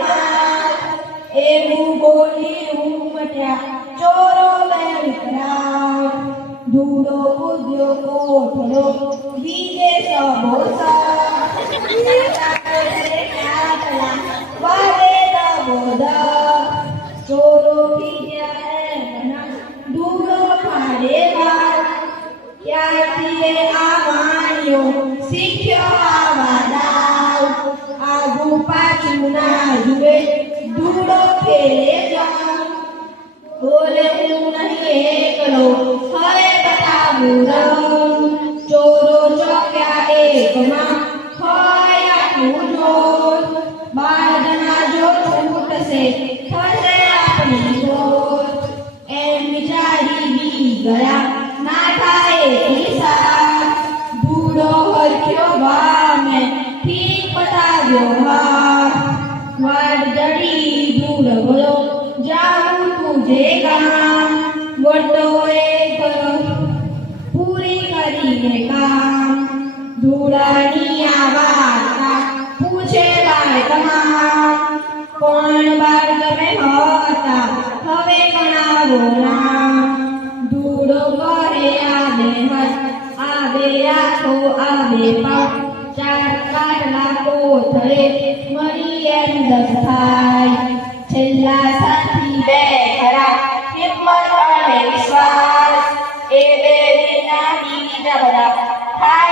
માર એવું બોલી ઉમટ્યા ચોરો બે વિકરાળ ધૂળો ઉદ્યો કોઠડો બીજે સબોસા વાલે તબોદા ચોરો બીજા એમના ધૂળો ફાડે વાર ત્યારથી આ વાણીઓ શીખ્યો આવા દાવ આગુ પાછું ના જુએ ધૂળો ખેલે જાઉં બોલે હું નહીં એકલો હવે બતાવું રંગ ચોરો ચોક્યા એકમાં હોય આટલું જોર 12 જણા જો છૂટશે થશે આપણી જોર એમ વિચારી બી ગયા ના થાય હિસાબ ધૂળો હરખ્યો વામે ઠીક બતાવ્યો હા વાડ જડી ધૂળ ગયો જાઉં તુજે ગામ વટોએ પૂરી કરીને કામ ધૂળાની આ વાર્તા પૂછે બાળકમાં કોણ બાળ તમે હતા હવે ગણાવો નામ ધૂળો કરે આવે આખો આવે પાપ 4 કાટલા કોથળે મળી એમ દસ થાય છેલ્લા સાથી બે ખરા હિંમત અને વિશ્વાસ એ બે વિના બીજા બધા થાય